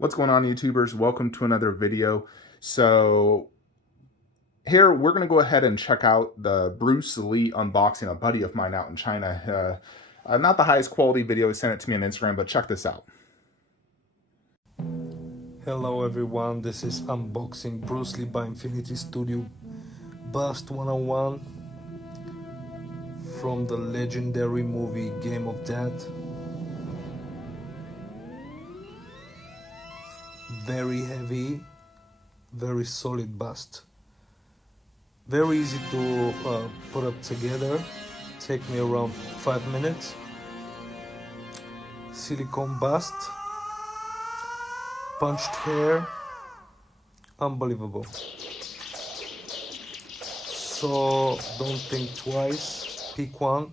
What's going on, YouTubers? Welcome to another video. So here we're going to go ahead and check out the Bruce Lee unboxing, a buddy of mine out in China. Not the highest quality video. He sent it to me on Instagram, but check this out. Hello everyone, this is Unboxing Bruce Lee by Infinity Studio Bust 101 from the legendary movie Game of Death. Very heavy, very solid bust. Very easy to put up together. Take me around 5 minutes. Silicone bust. Punched hair. Unbelievable. So don't think twice. Pick one.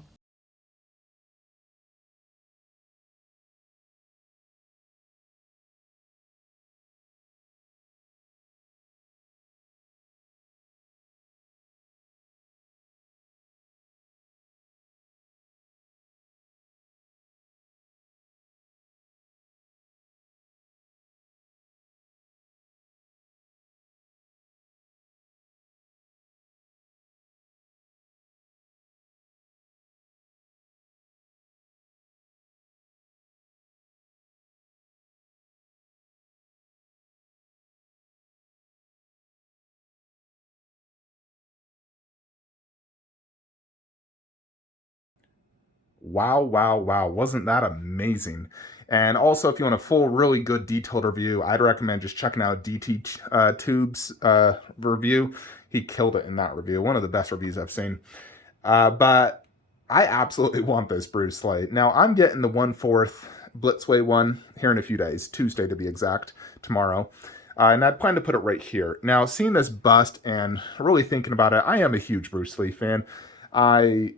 Wow, wow, wow. Wasn't that amazing? And also, if you want a full, really good detailed review, I'd recommend just checking out DT Tube's review. He killed it in that review. One of the best reviews I've seen. But I absolutely want this Bruce Lee. Now, I'm getting the 1/4 Blitzway one here in a few days, Tuesday to be exact, tomorrow. And I'd plan to put it right here. Now, seeing this bust and really thinking about it, I am a huge Bruce Lee fan. I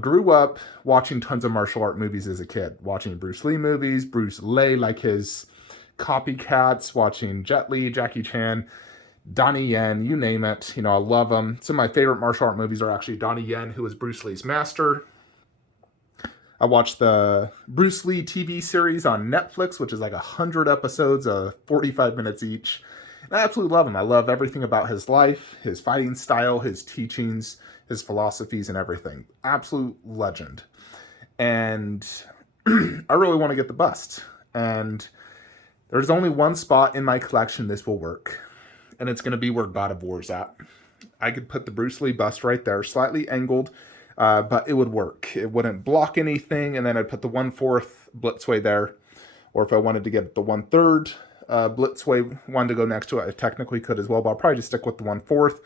grew up watching tons of martial art movies as a kid, watching Bruce Lee movies, Bruce Lee, like his copycats, watching Jet Li, Jackie Chan, Donnie Yen, you name it. I love them. Some of my favorite martial art movies are actually Donnie Yen, who was Bruce Lee's master. I watched the Bruce Lee TV series on Netflix, which is like 100 episodes of 45 minutes each. And I absolutely love him. I love everything about his life, his fighting style, his teachings, his philosophies, and everything. Absolute legend. And I really want to get the bust. And there's only one spot in my collection this will work. And it's going to be where God of War's at. I could put the Bruce Lee bust right there, slightly angled, but it would work. It wouldn't block anything, and then I'd put the 1/4 Blitzway there. Or if I wanted to get the 1/3 Blitzway one to go next to it, I technically could as well, but I'll probably just stick with the 1/4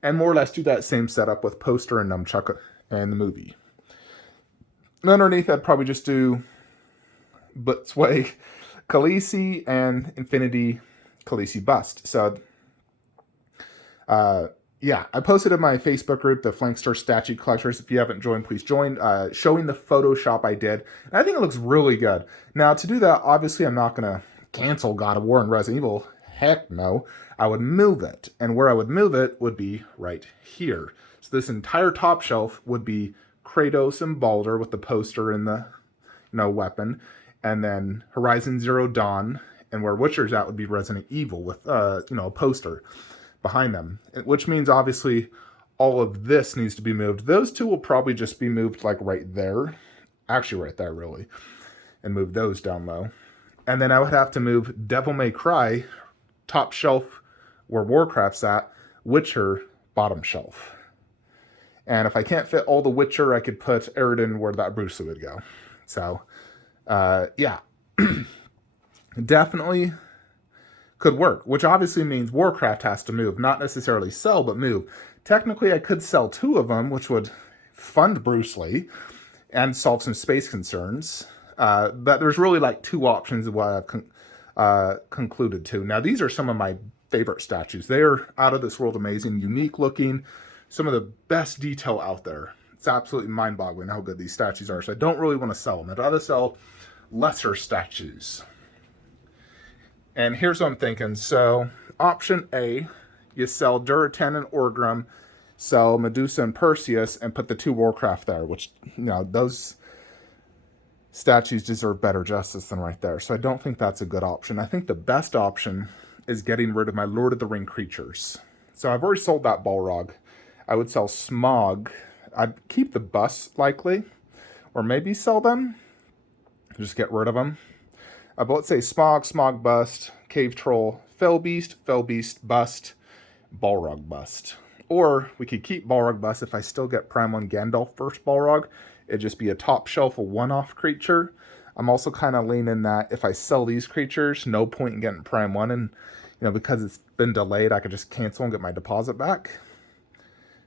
and more or less do that same setup with poster and nunchuck and the movie. And underneath, I'd probably just do Blitzway Khaleesi and Infinity Khaleesi bust. So, yeah, I posted in my Facebook group, the Flankster Statue Collectors. If you haven't joined, please join. Showing the Photoshop I did. And I think it looks really good. Now, to do that, obviously, I'm not going to cancel God of War and Resident Evil. Heck no. I would move it. And where I would move it would be right here. So this entire top shelf would be Kratos and Baldur with the poster and the weapon. And then Horizon Zero Dawn. And where Witcher's at would be Resident Evil with a poster behind them, which means obviously all of this needs to be moved. Those two will probably just be moved like right there, actually right there really, and move those down low. And then I would have to move Devil May Cry top shelf where Warcraft's at, Witcher bottom shelf. And if I can't fit all the Witcher, I could put Eridan where that Bruce Lee would go. So yeah, definitely could work, which obviously means Warcraft has to move, not necessarily sell, but move. Technically, I could sell 2 of them, which would fund Bruce Lee and solve some space concerns. But there's really like 2 options of what I've concluded to. Now, these are some of my favorite statues. They are out of this world amazing, unique looking, some of the best detail out there. It's absolutely mind-boggling how good these statues are. So I don't really want to sell them. I'd rather sell lesser statues. And here's what I'm thinking. So option A, you sell Duratan and Orgrim, sell Medusa and Perseus, and put the 2 Warcraft there, which, those statues deserve better justice than right there. So I don't think that's a good option. I think the best option is getting rid of my Lord of the Ring creatures. So I've already sold that Balrog. I would sell Smog. I'd keep the bust likely, or maybe sell them. Just get rid of them. But let's say Smog, Smog bust, Cave Troll, Fell Beast, bust, Balrog bust. Or we could keep Balrog bust if I still get Prime 1 Gandalf first Balrog. It'd just be a top shelf, a one-off creature. I'm also kind of leaning that if I sell these creatures, no point in getting Prime 1. And, because it's been delayed, I could just cancel and get my deposit back.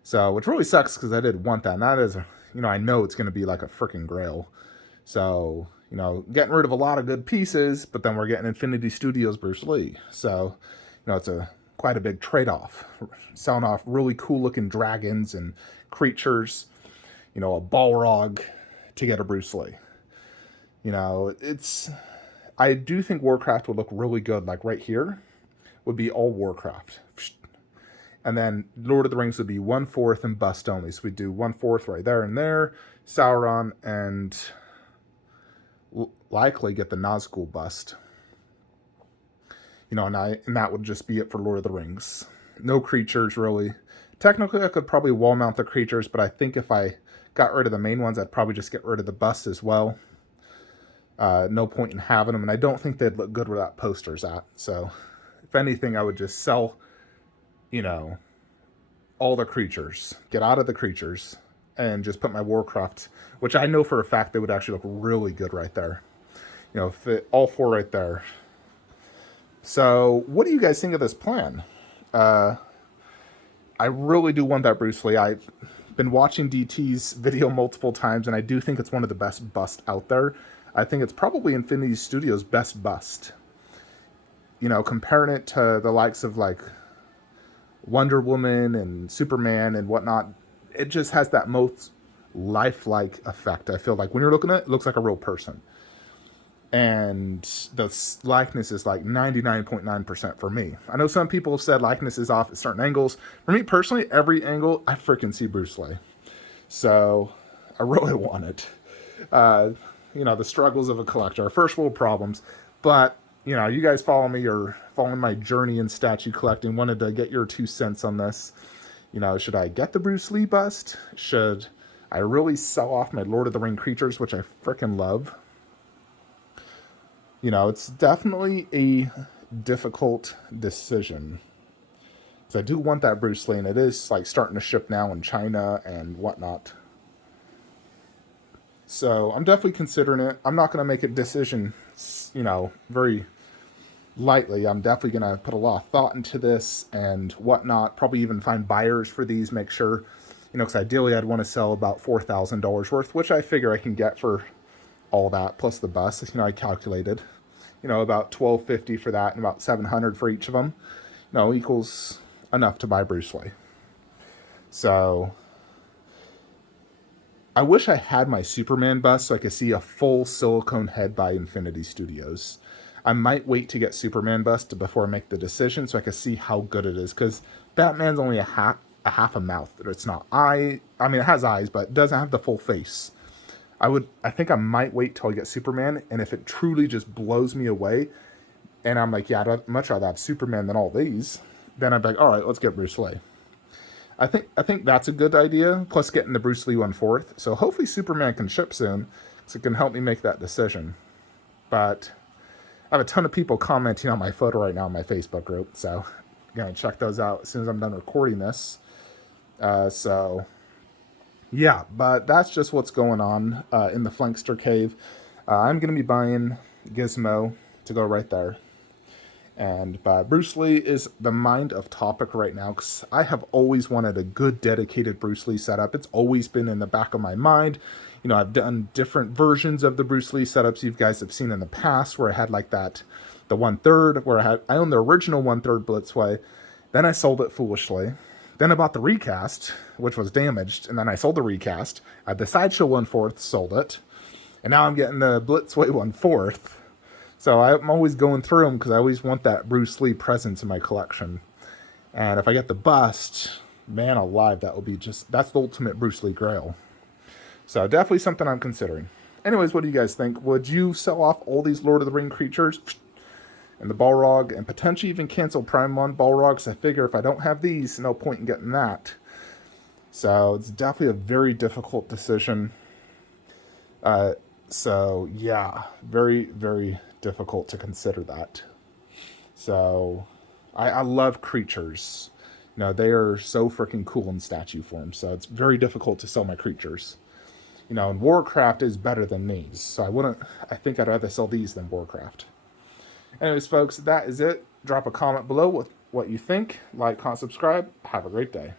So, which really sucks because I did want that. And that is, I know it's going to be like a freaking grail. So, getting rid of a lot of good pieces, but then we're getting Infinity Studios Bruce Lee. So, it's quite a big trade-off. Selling off really cool-looking dragons and creatures, a Balrog to get a Bruce Lee. I do think Warcraft would look really good. Like right here would be all Warcraft. And then Lord of the Rings would be 1/4 and bust only. So we do 1/4 right there and there. Sauron and likely get the Nazgul bust. And that would just be it for Lord of the Rings. No creatures really. Technically, I could probably wall mount the creatures, but I think if I got rid of the main ones, I'd probably just get rid of the bust as well. No point in having them, and I don't think they'd look good where that poster's at. So, if anything, I would just sell, all the creatures. Get out of the creatures, and just put my Warcraft, which I know for a fact they would actually look really good right there. Fit all 4 right there. So, what do you guys think of this plan? I really do want that Bruce Lee. I've been watching DT's video multiple times, and I do think it's one of the best busts out there. I think it's probably Infinity Studios' best bust. Comparing it to the likes of like Wonder Woman and Superman and whatnot, it just has that most lifelike effect. I feel like when you're looking at it, it looks like a real person. And the likeness is like 99.9% for me. I know some people have said likeness is off at certain angles. For me personally, every angle, I freaking see Bruce Lee. So I really want it. The struggles of a collector, first world problems. But, you guys follow me or following my journey in statue collecting, wanted to get your 2 cents on this. Should I get the Bruce Lee bust? Should I really sell off my Lord of the Ring creatures, which I freaking love? It's definitely a difficult decision. So I do want that Bruce Lee, and it is like starting to ship now in China and whatnot. So I'm definitely considering it. I'm not going to make a decision, very lightly. I'm definitely going to put a lot of thought into this and whatnot. Probably even find buyers for these, make sure, because ideally I'd want to sell about $4,000 worth, which I figure I can get for all that plus the bus. I calculated, about $1,250 for that and about $700 for each of them. Equals enough to buy Bruce Lee. So I wish I had my Superman bust so I could see a full silicone head by Infinity Studios. I might wait to get Superman bust before I make the decision so I can see how good it is, because Batman's only a half a mouth. It's not eye. I mean, it has eyes, but it doesn't have the full face. I think I might wait till I get Superman, and if it truly just blows me away, and I'm like, yeah, I'd much rather have Superman than all these, then I'm like, all right, let's get Bruce Lee. I think that's a good idea, plus getting the Bruce Lee 1/4. So hopefully Superman can ship soon, so it can help me make that decision. But I have a ton of people commenting on my photo right now in my Facebook group, so I'm going to check those out as soon as I'm done recording this. Yeah, but that's just what's going on in the Flankster cave. I'm going to be buying Gizmo to go right there. And Bruce Lee is the mind of topic right now, because I have always wanted a good dedicated Bruce Lee setup. It's always been in the back of my mind. I've done different versions of the Bruce Lee setups you guys have seen in the past, where I had like that, the 1/3, where I owned the original 1/3 Blitzway. Then I sold it foolishly. Then I bought the recast, which was damaged, and then I sold the recast. I had the Sideshow 1/4, sold it. And now I'm getting the Blitzway 1/4. So I'm always going through them because I always want that Bruce Lee presence in my collection. And if I get the bust, man alive, that's the ultimate Bruce Lee grail. So definitely something I'm considering. Anyways, what do you guys think? Would you sell off all these Lord of the Ring creatures and the Balrog, and potentially even cancel Prime 1 Balrogs? I figure if I don't have these, no point in getting that. So it's definitely a very difficult decision. So yeah, very, very difficult to consider that. So I love creatures. You know, they are so freaking cool in statue form. So it's very difficult to sell my creatures. You know, and Warcraft is better than these. So I think I'd rather sell these than Warcraft. Anyways, folks, that is it. Drop a comment below with what you think. Like, comment, subscribe. Have a great day.